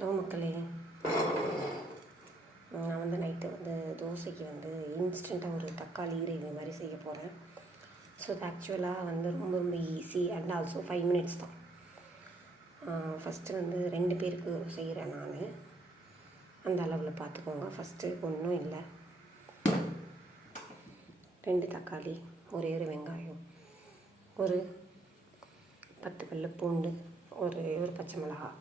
Hello மக்களே, நான் வந்து நைட்டு தோசைக்கு இன்ஸ்டண்ட்டாக ஒரு தக்காளி கிரேவி மாதிரி செய்ய போகிறேன். ஸோ இது ஆக்சுவலாக ரொம்ப ரொம்ப ஈஸி அண்ட் ஆல்சோ 5 மினிட்ஸ் தான். ஃபஸ்ட்டு 2 பேருக்கு செய்கிறேன் நான். அந்த அளவில் பார்த்துக்கோங்க. ஃபஸ்ட்டு ஒன்றும் இல்லை, 2 தக்காளி, ஒரே ஒரு வெங்காயம், ஒரு 10 பல்லு பூண்டு, ஒரு பச்சை மிளகாய்.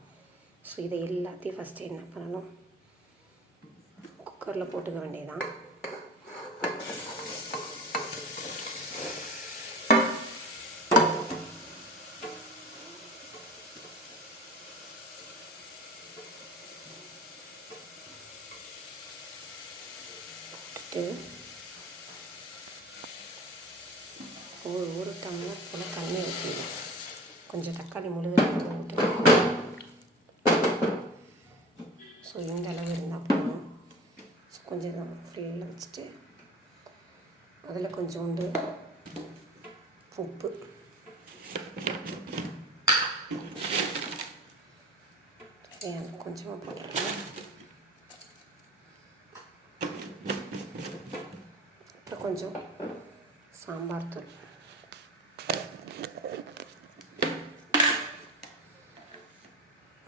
ஸோ இதை எல்லாத்தையும் ஃபஸ்ட்டு என்ன பண்ணணும், குக்கரில் போட்டுக்க வேண்டியதான். போட்டுட்டு ஒரு டம்ளர் போல் தண்ணி ஊற்றிடலாம். கொஞ்சம் தக்காளி முழுகிறது போட்டு, ஸோ இந்த அளவு இருந்தால் போதும். ஸோ கொஞ்சம் ஃப்ளேமில் வச்சுட்டு அதில் கொஞ்சோண்டு உப்பு, கொஞ்சமாக போட்டுருக்கேன். அப்புறம் கொஞ்சம் சாம்பார் தூள்,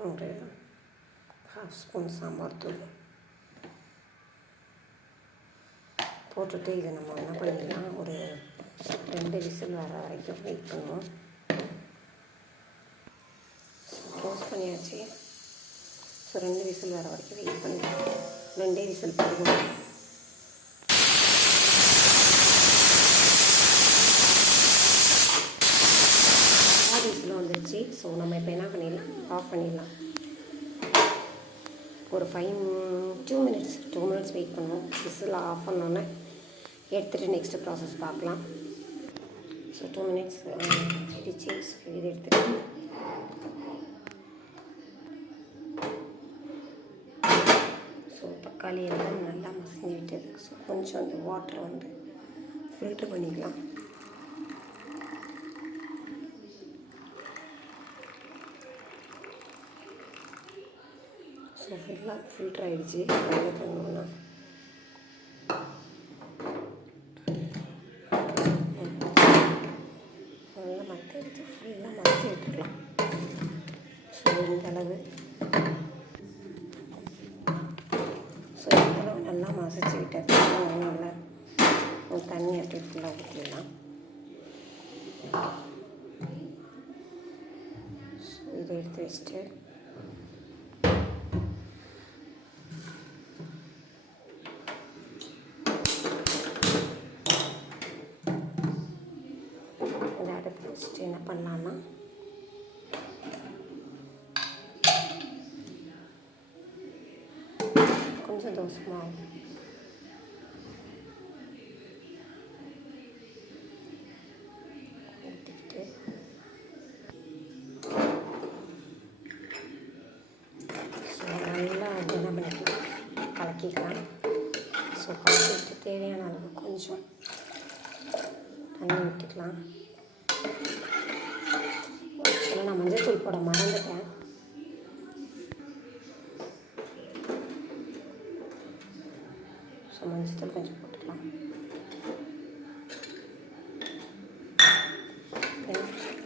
ஒரு 1/2 ஸ்பூன் சாம்பார் தூள் போட்டுட்டு இதை நம்ம என்ன பண்ணிடலாம், ஒரு 2 விசில் வர வரைக்கும் வெயிட் பண்ணுவோம். க்ளோஸ் பண்ணியாச்சு. ஸோ 2 விசில் வர வரைக்கும் வெயிட் பண்ணிக்கலாம். 2 விசில் போடுவோம். விசில் வந்துடுச்சு. ஸோ நம்ம இப்போ என்ன பண்ணிடலாம், ஆஃப் பண்ணிடலாம். ஒரு 2 மினிட்ஸ் வெயிட் பண்ணுவோம். விசில் ஆஃப் பண்ணோன்னே எடுத்துகிட்டு நெக்ஸ்ட்டு ப்ராசஸ் பார்க்கலாம். ஸோ 2 மினிட்ஸ் ஆகிடுச்சு. இது எடுத்துகிட்டு ஸோ தக்காளி எல்லாம் நல்லா மசிஞ்சு விட்டது. ஸோ கொஞ்சம் அந்த வாட்டரை ஃபில்ட்ரு பண்ணிக்கலாம். ஸோ ஃபுல்லாக ஃபில்ட்ரு ஆகிடுச்சு. என்ன பண்ணணும்னா, நல்லா மற்ற எடுத்து ஃபுல்லாக மசிச்சு விட்டுக்கலாம். ஸோ இந்த அளவு நல்லா மசிச்சு விட்டது. நல்லா தண்ணி அப்படியே ஃபுல்லாக ஊற்றிடலாம். ஸோ இதை எடுத்து வச்சுட்டு ஃபஸ்ட்டு என்ன பண்ணலான்னா, கொஞ்சம் தோசை மாவு ஊற்றிக்கிட்டு ஸோ நல்லா என்ன பண்ணிக்கலாம், கலக்கிக்கலாம். ஸோ கலக்கிட்டு தேவையான அளவு கொஞ்சம் தண்ணி ஊற்றிக்கலாம். நான் மஞ்சள் போட மறந்துட்டேன். ஸோ மஞ்சள் கொஞ்சம் போட்டுக்கலாம்.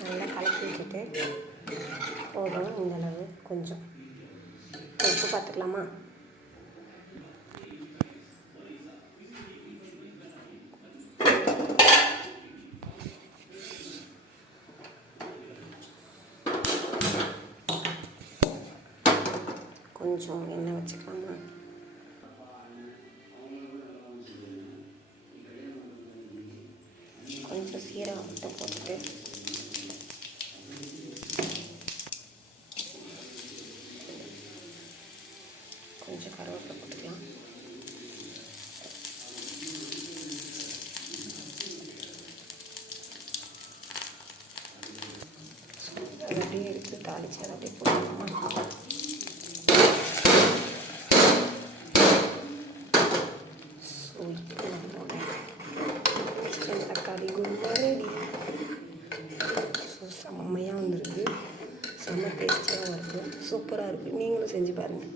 நல்லா கலக்கி வச்சுட்டு போதும். இந்த அளவு கொஞ்சம் உப்பு பார்த்துக்கலாமா. கொஞ்சம் எண்ணெய் வச்சுக்கலாமா. கொஞ்சம் சீரகம் மட்டும் போட்டுட்டு கொஞ்சம் கருவேப்பிலை போட்டுக்கலாம். அப்படியே எடுத்து தாளிச்சு அதை அப்படியே போட்டுக்கலாமா. தக்காளி குருமா ரெடி. ஸோ செம்மையாக வந்துருக்கு. செம்ம டேஸ்டியாகவும் இருக்குது. சூப்பராக இருக்குது. நீங்களும் செஞ்சு பாருங்கள்.